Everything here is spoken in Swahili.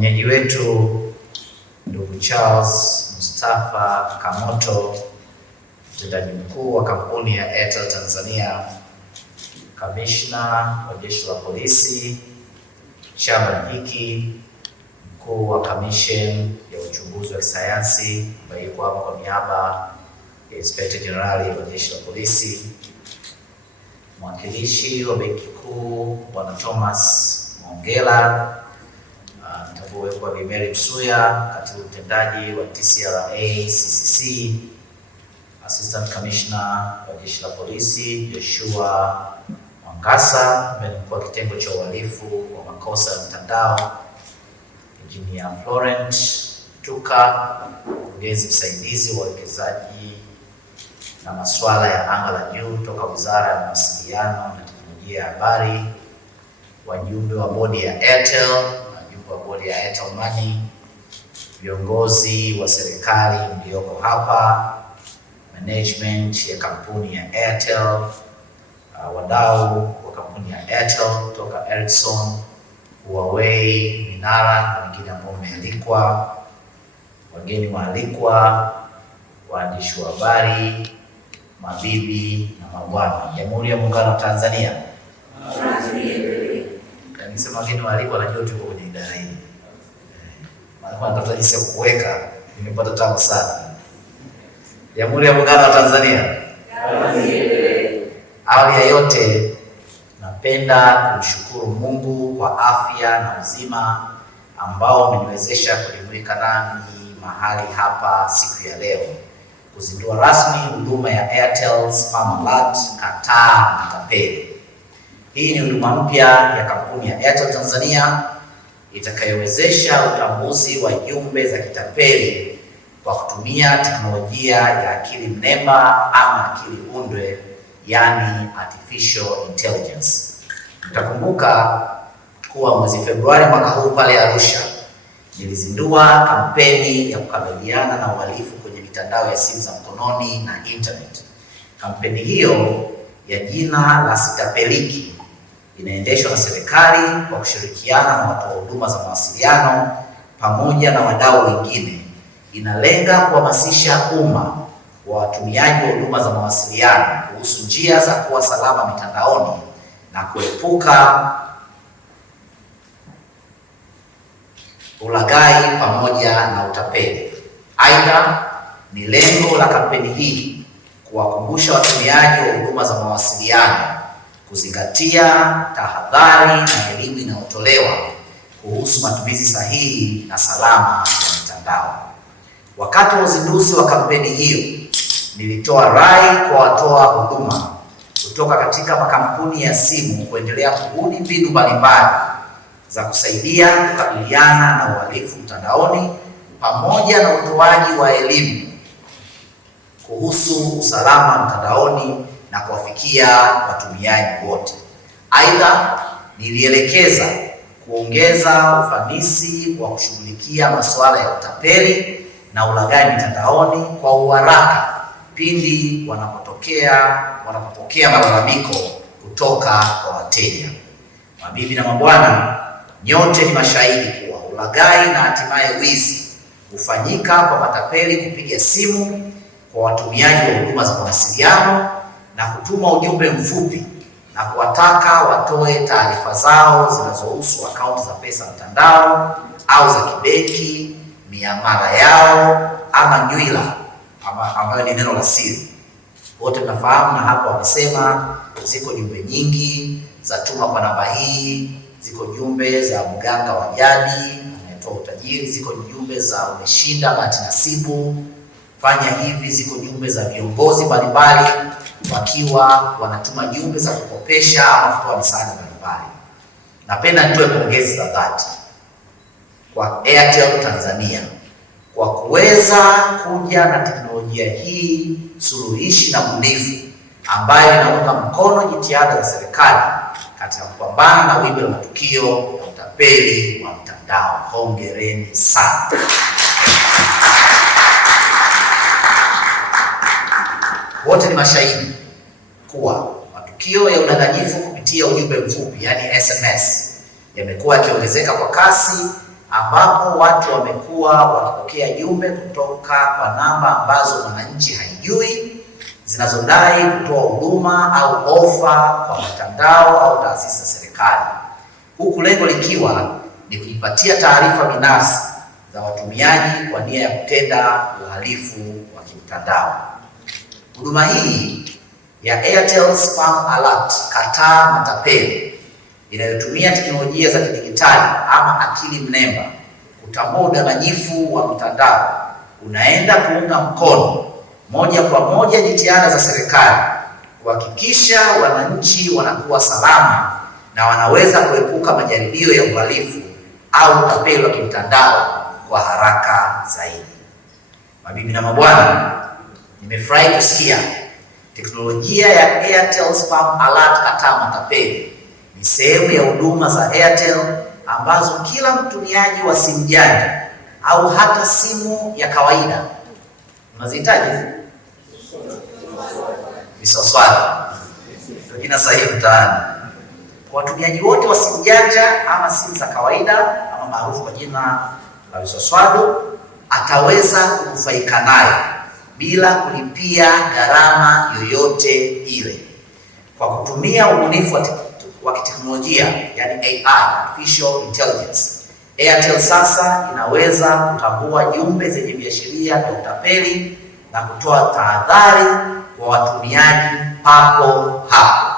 Mwenyeji wetu ndugu Charles Mustafa Kamoto, mtendaji mkuu wa kampuni ya Airtel Tanzania, kamishna wa jeshi la polisi, Chairman Hiki, mkuu wa kamisheni ya uchunguzi wa kisayansi ambaye yuko hapa kwa niaba ya Inspector General wa jeshi la polisi, mwakilishi wa benki kuu Bwana Thomas Mongela, mtambue kwa Bi Mary Msuya, katibu mtendaji wa TCRA CCC, Assistant Commissioner wa jeshi la polisi Joshua Mwangasa, ambaye ni mkuu wa kitengo cha uhalifu wa makosa ya mtandao, Engineer Florent Tuka, mkurugenzi msaidizi wa uwekezaji na masuala ya anga la juu kutoka Wizara ya Mawasiliano na Teknolojia ya Habari, wajumbe wa bodi ya Airtel, wajumbe wa bodi ya Airtel Money, viongozi wa serikali mlioko hapa, management ya kampuni ya Airtel, wadau wa kampuni ya Airtel kutoka Ericsson, Huawei, Minara na wengine ambao wamealikwa, wageni waalikwa, waandishi wa habari, mabibi na mabwana, Jamhuri ya Muungano wa Tanzania. Nisema wageni waalikwa, najua tuko kwenye idara hii. Maana natafuta jinsi ya kuweka, nimepata tabu sana. Jamhuri ya Muungano wa Tanzania. Awali ya yote, napenda kumshukuru Mungu kwa afya na uzima ambao umeniwezesha kujumuika nami mahali hapa siku ya leo kuzindua rasmi huduma ya Airtel Spam Alert Kataa Matapeli. Hii ni huduma mpya ya kampuni ya Airtel Tanzania itakayowezesha utambuzi wa jumbe za kitapeli kwa kutumia teknolojia ya akili mnemba ama akili undwe, yani artificial intelligence. Mtakumbuka kuwa mwezi Februari mwaka huu pale Arusha nilizindua kampeni ya kukabiliana na uhalifu kwenye mitandao ya simu za mkononi na internet. Kampeni hiyo ya jina la Sitapeliki inaendeshwa na serikali kwa kushirikiana na watoa huduma za mawasiliano pamoja na wadau wengine. Inalenga kuhamasisha umma wa watumiaji wa huduma za mawasiliano kuhusu njia za kuwa salama mitandaoni na kuepuka ulaghai pamoja na utapeli. Aidha, ni lengo la kampeni hii kuwakumbusha watumiaji wa huduma za mawasiliano kuzingatia tahadhari na elimu inayotolewa kuhusu matumizi sahihi na salama ya mitandao. Wakati wa uzinduzi wa kampeni hiyo, nilitoa rai kwa watoa huduma kutoka katika makampuni ya simu kuendelea kubuni mbinu mbalimbali za kusaidia kukabiliana na uhalifu mtandaoni pamoja na utoaji wa elimu kuhusu usalama mtandaoni na kuwafikia watumiaji wote. Aidha, nilielekeza kuongeza ufanisi wa kushughulikia masuala ya utapeli na ulaghai mitandaoni kwa uharaka pindi wanapopokea malalamiko kutoka kwa wateja. Mabibi na mabwana, nyote ni mashahidi kuwa ulaghai na hatimaye wizi hufanyika kwa matapeli kupiga simu kwa watumiaji wa huduma za mawasiliano na kutuma ujumbe mfupi na kuwataka watoe taarifa zao zinazohusu akaunti za pesa mtandao au za kibenki, miamala yao ama nywila ambayo ni neno la siri. Wote tunafahamu, na hapo wamesema ziko jumbe nyingi za tuma kwa namba hii, ziko jumbe za mganga wa jadi anayetoa utajiri, ziko jumbe za umeshinda bahati nasibu, fanya hivi, ziko jumbe za viongozi mbalimbali wakiwa wanatuma jumbe za kukopesha ama kutoa misaada mbalimbali. Napenda nitoe pongezi za dhati kwa Airtel Tanzania kwa kuweza kuja na teknolojia hii suluhishi na bunifu ambayo inaunga mkono jitihada za serikali katika kupambana na wimbi la matukio ya utapeli wa mtandao. Hongereni sana. Wote ni mashahidi kuwa matukio ya udanganyifu kupitia ujumbe mfupi, yani SMS, yamekuwa yakiongezeka kwa kasi ambapo watu wamekuwa wakipokea jumbe kutoka kwa namba ambazo mwananchi haijui zinazodai kutoa huduma au ofa kwa mitandao au taasisi za serikali, huku lengo likiwa ni kujipatia taarifa binafsi za watumiaji kwa nia ya kutenda uhalifu wa kimtandao. Huduma hii ya Airtel Spam Alert, kataa matapeli, inayotumia teknolojia za kidijitali ama akili mnemba kutambua udanganyifu wa mtandao, unaenda kuunga mkono moja kwa moja jitihada za serikali kuhakikisha wananchi wanakuwa salama na wanaweza kuepuka majaribio ya uhalifu au utapeli wa kimtandao kwa haraka zaidi. Mabibi na mabwana, nimefurahi kusikia teknolojia ya Airtel Spam Alert, kataa matapeli ni sehemu ya huduma za Airtel ambazo kila mtumiaji wa simu janja au hata simu ya kawaida unazihitaji. Visoswado ndio jina sahihi mtaani. Kwa watumiaji wote wa simu janja ama simu za kawaida ama maarufu kwa jina la visoswado, ataweza kunufaika nayo bila kulipia gharama yoyote ile. Kwa kutumia ubunifu wa kiteknolojia, yani AI, artificial intelligence, Airtel sasa inaweza kutambua jumbe zenye viashiria vya utapeli na kutoa tahadhari kwa watumiaji papo hapo.